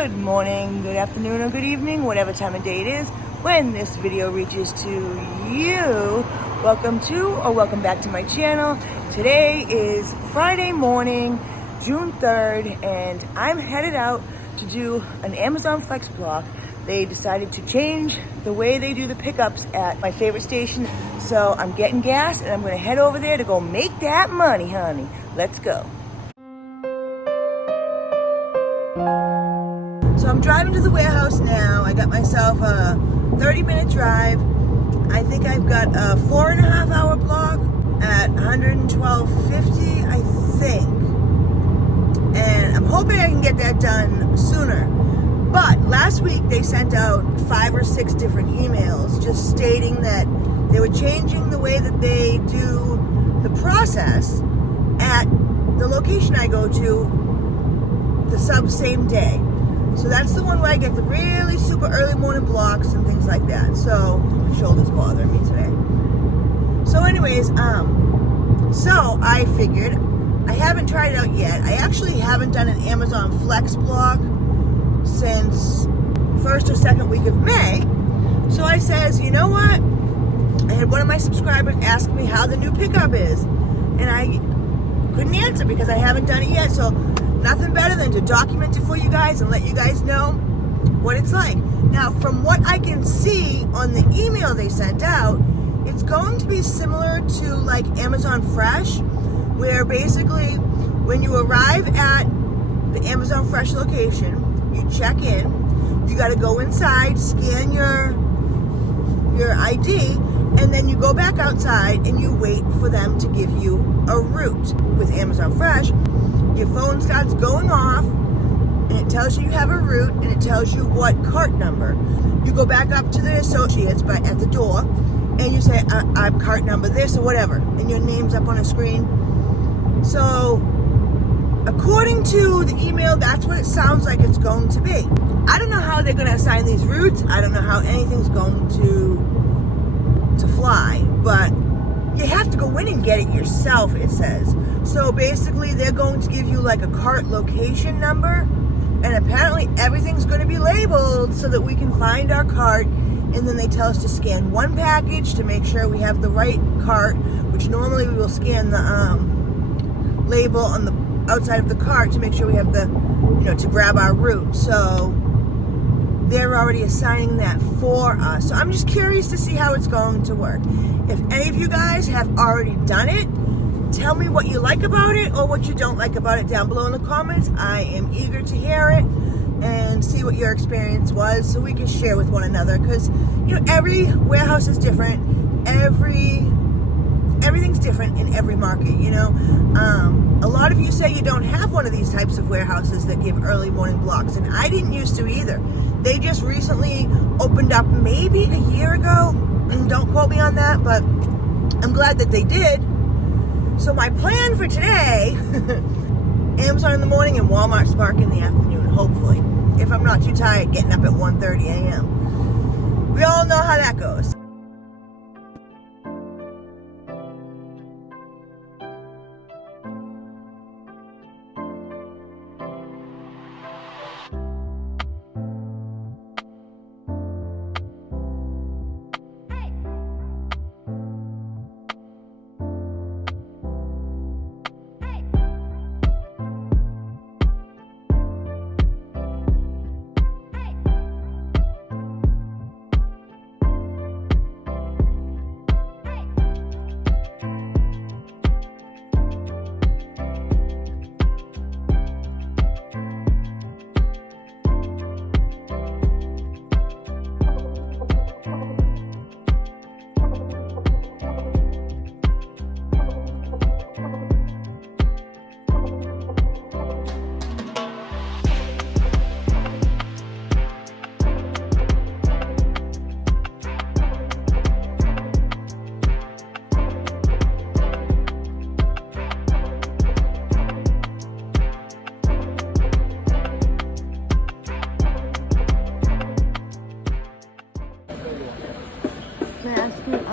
Good morning, good afternoon, or good evening, whatever time of day it is when this video reaches to you. Welcome to or welcome back to my channel. Today is Friday morning, June 3rd, and I'm headed out to do an Amazon Flex block. They decided to change the way they do the pickups at my favorite station. So I'm getting gas and I'm gonna head over there to go make that money, honey. Let's go. So I'm driving to the warehouse now. I got myself a 30-minute drive. I think I've got a 4.5 hour block at $112.50, I think. And I'm hoping I can get that done sooner. But last week they sent out 5 or 6 different emails just stating that they were changing the way that they do the process at the location I go to the same day. So that's the one where I get the really super early morning blocks and things like that. So my shoulder's bothering me today. So anyways, so I figured, I haven't tried it out yet. I actually haven't done an Amazon Flex block since first or second week of May. So I says, you know what? I had one of my subscribers ask me how the new pickup is. And I couldn't answer because I haven't done it yet. So nothing better than to document it for you guys and let you guys know what it's like. Now, from what I can see on the email they sent out, it's going to be similar to like Amazon Fresh, where basically when you arrive at the Amazon Fresh location, you check in, you got to go inside, scan your ID, and then you go back outside and you wait for them to give you a route. With Amazon Fresh, your phone starts going off and it tells you have a route and it tells you what cart number. You go back up to the associates at the door and you say, I'm cart number this or whatever, and your name's up on a screen. So according to the email, that's what it sounds like it's going to be. I don't know how they're going to assign these routes. I don't know how anything's going to fly, but you have to go in and get it yourself, it says. So basically they're going to give you like a cart location number, and apparently everything's going to be labeled so that we can find our cart, and then they tell us to scan one package to make sure we have the right cart, which normally we will scan the label on the outside of the cart to make sure we have the, to grab our route. So they're already assigning that for us. So I'm just curious to see how it's going to work. If any of you guys have already done it, tell me what you like about it or what you don't like about it down below in the comments. I am eager to hear it and see what your experience was so we can share with one another, because every warehouse is different. Everything's different in every market, A lot of you say you don't have one of these types of warehouses that give early morning blocks, and I didn't used to either. They just recently opened up maybe a year ago, and don't quote me on that, but I'm glad that they did. So my plan for today, Amazon in the morning and Walmart Spark in the afternoon, hopefully. If I'm not too tired getting up at 1:30 a.m. We all know how that goes.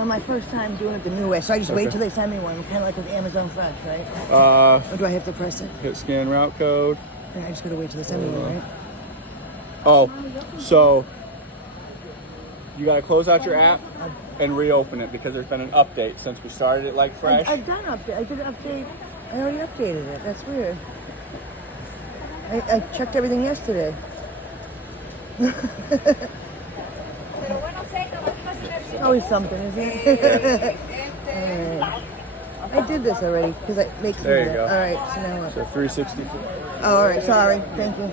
My first time doing it the new way, so I just wait till they send me one, kind of like with Amazon Fresh, right? Or do I have to press it? Hit scan route code. Yeah, I just gotta wait till they send me one, right? Oh, so you gotta close out your app and reopen it because there's been an update since we started it like fresh. I've done an update. I did an update. I already updated it. That's weird. I checked everything yesterday. Always something, isn't it? I did this already because it makes There me. you go. All right, so now what? So 364. Oh, all right, sorry. Thank you.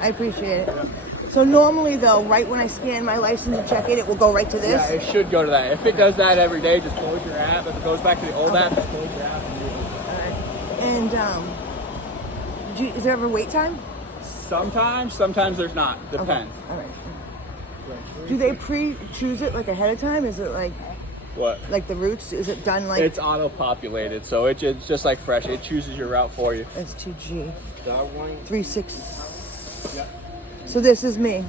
I appreciate it. So normally, though, right when I scan my license and check it will go right to this? Yeah, it should go to that. If it does that every day, just close your app. If it goes back to the old app, just close your app. And do it. And is there ever wait time? Sometimes there's not. Depends. Okay. All right. Do they pre-choose it like ahead of time? Is it like What? like the routes? Is it done like? It's auto-populated, so it's just like fresh. It chooses your route for you. S2G. 36. Yep. So this is me.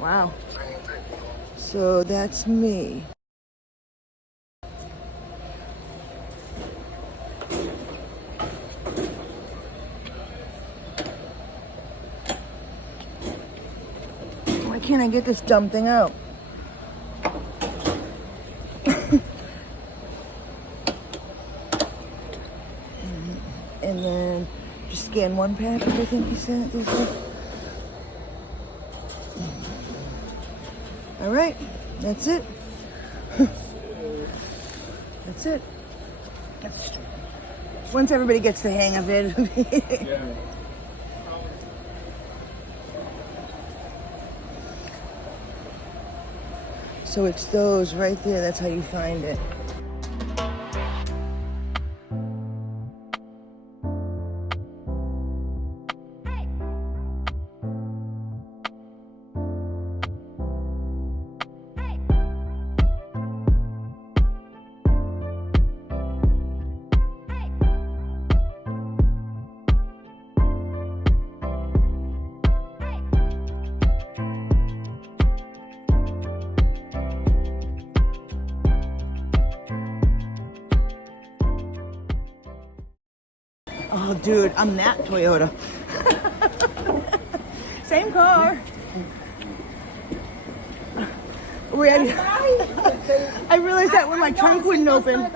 Wow. So that's me. Why can't I get this dumb thing out? And then just scan one package, I think he said. All right, that's it. That's it. Once everybody gets the hang of it. Yeah. So it's those right there. That's how you find it. Oh, dude, I'm that Toyota. Same car. Ready? I realized that when my trunk wouldn't open.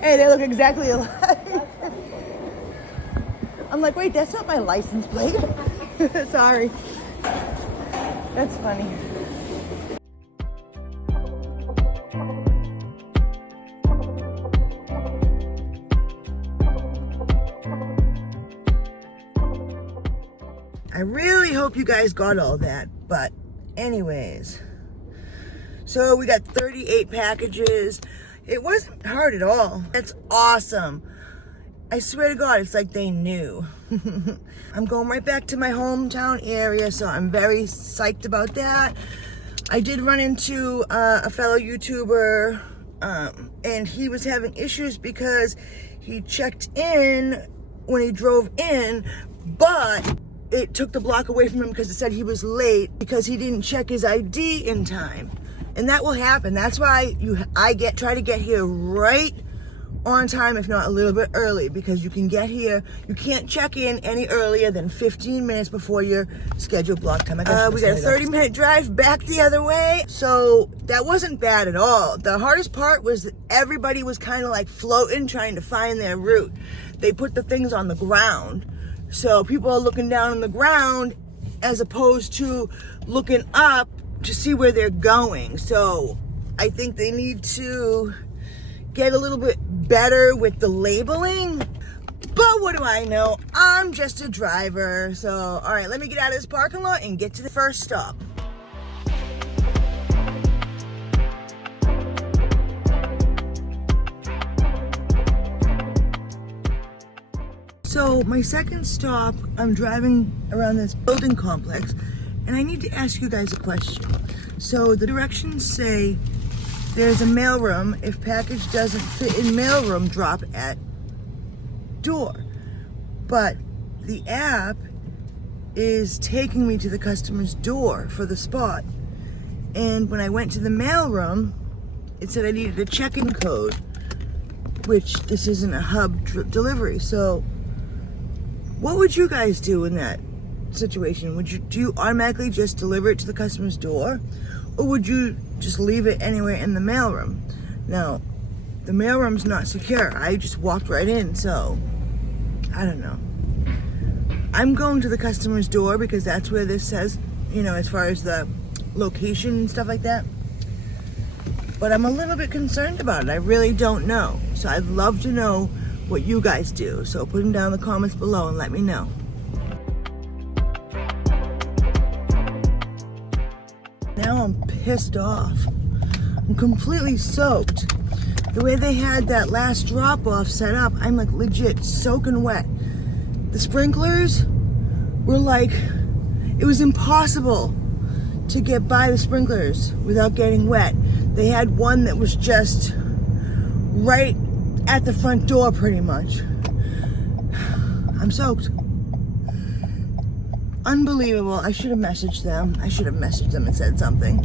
Hey, they look exactly alike. I'm like, wait, that's not my license plate. Sorry. That's funny. I really hope you guys got all that, but anyways. So we got 38 packages. It wasn't hard at all. That's awesome. I swear to God, it's like they knew. I'm going right back to my hometown area, so I'm very psyched about that. I did run into a fellow YouTuber, and he was having issues because he checked in when he drove in, but it took the block away from him because it said he was late because he didn't check his ID in time. And that will happen. That's why I try to get here right on time, if not a little bit early, because you can get here. You can't check in any earlier than 15 minutes before your scheduled block time. We got a 30-minute drive back the other way, so that wasn't bad at all. The hardest part was that everybody was kind of like floating, trying to find their route. They put the things on the ground, so people are looking down on the ground as opposed to looking up to see where they're going. So I think they need to get a little bit better with the labeling. But what do I know? I'm just a driver. So, all right, let me get out of this parking lot and get to the first stop. So my second stop, I'm driving around this building complex, and I need to ask you guys a question. So the directions say there's a mailroom. If package doesn't fit in mailroom, drop at door. But the app is taking me to the customer's door for the spot. And when I went to the mailroom, it said I needed a check-in code, which this isn't a hub delivery. So What would you guys do in that situation? Do you automatically just deliver it to the customer's door, or would you just leave it anywhere in the mailroom? Now, the mailroom's not secure. I just walked right in, so I don't know. I'm going to the customer's door because that's where this says, you know, as far as the location and stuff like that. But I'm a little bit concerned about it. I really don't know. So I'd love to know what you guys do. So put them down in the comments below and let me know. Now I'm pissed off. I'm completely soaked. The way they had that last drop-off set up, I'm like legit soaking wet. The sprinklers were like, it was impossible to get by the sprinklers without getting wet. They had one that was just right at the front door pretty much. I'm soaked. Unbelievable. I should have messaged them. And said something.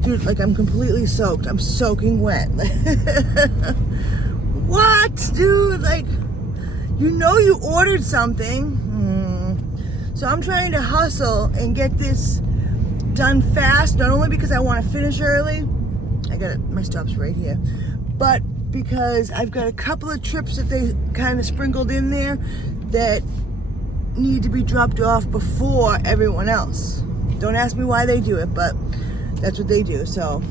Dude, like I'm completely soaked. I'm soaking wet. What, dude? Like, you know you ordered something. So I'm trying to hustle and get this done fast, not only because I want to finish early. I got it, my stop's right here. But because I've got a couple of trips that they kind of sprinkled in there that need to be dropped off before everyone else. Don't ask me why they do it, but that's what they do, so.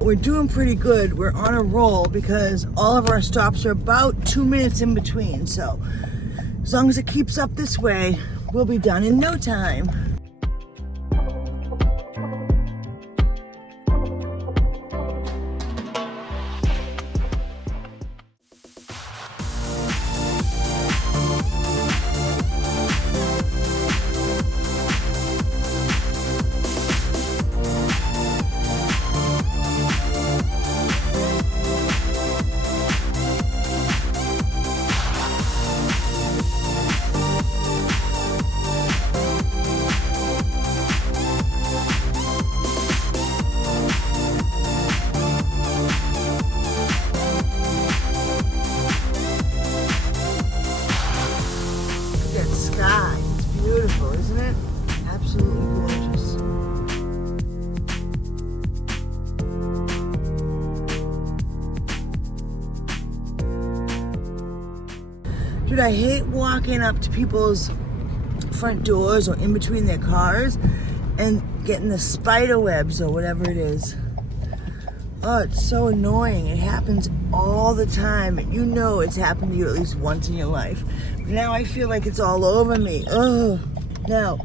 We're doing pretty good. We're on a roll because all of our stops are about 2 minutes in between. So as long as it keeps up this way, we'll be done in no time. Sky. It's beautiful, isn't it? Absolutely gorgeous. Dude, I hate walking up to people's front doors or in between their cars and getting the spider webs or whatever it is. Oh, it's so annoying. It happens all the time. You know it's happened to you at least once in your life. But now I feel like it's all over me. Ugh. Now,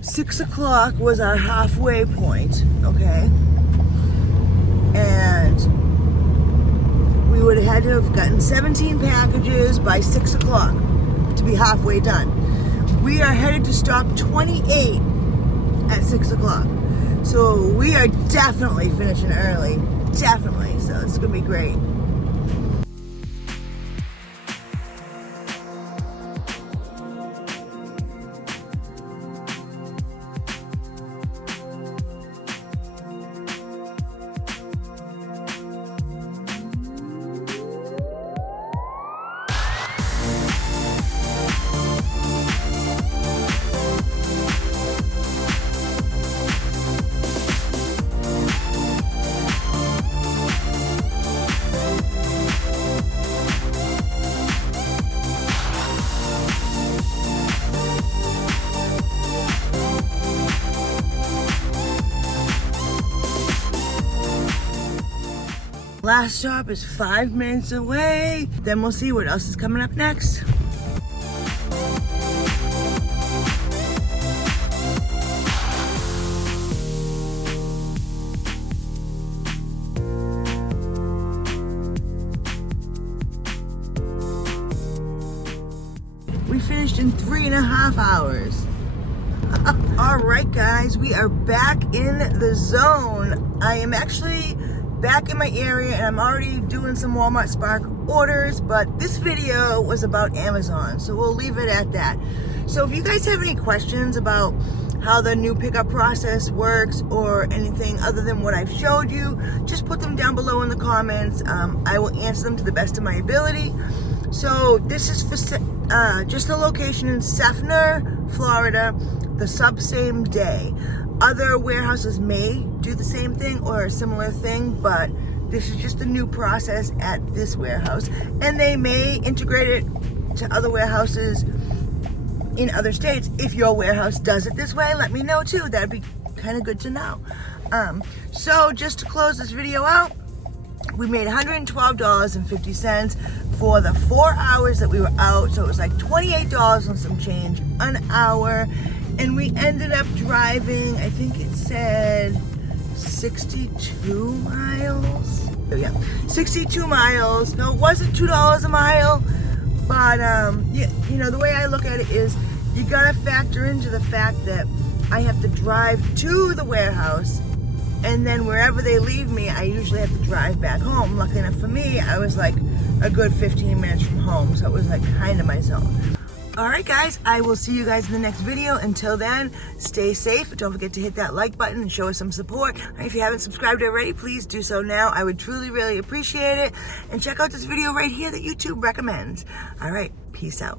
6 o'clock was our halfway point, okay? And we would have had to have gotten 17 packages by 6 o'clock to be halfway done. We are headed to stop 28 at 6 o'clock. So we are definitely finishing early. Definitely, so it's gonna be great. Last stop is 5 minutes away. Then we'll see what else is coming up next. We finished in 3.5 hours. All right, guys, we are back in the zone. I am actually back in my area, and I'm already doing some Walmart Spark orders, but this video was about Amazon, so we'll leave it at that. So if you guys have any questions about how the new pickup process works or anything other than what I've showed you, just put them down below in the comments. I will answer them to the best of my ability. So this is for just a location in Seffner, Florida, the same day. Other warehouses may do the same thing or a similar thing, but this is just a new process at this warehouse, and they may integrate it to other warehouses in other states. If your warehouse does it this way, let me know too. That'd be kind of good to know. So just to close this video out, we made $112.50 for the 4 hours that we were out. So it was like $28 and some change an hour. And we ended up driving, I think it said 62 miles. Oh yeah, 62 miles. No, it wasn't $2 a mile. But, you know, the way I look at it is you gotta factor into the fact that I have to drive to the warehouse, and then wherever they leave me, I usually have to drive back home. Lucky enough for me, I was like a good 15 minutes from home, so it was like kind of my zone. All right, guys, I will see you guys in the next video. Until then, stay safe. Don't forget to hit that like button and show us some support. If you haven't subscribed already, please do so now. I would truly, really appreciate it. And check out this video right here that YouTube recommends. All right, peace out.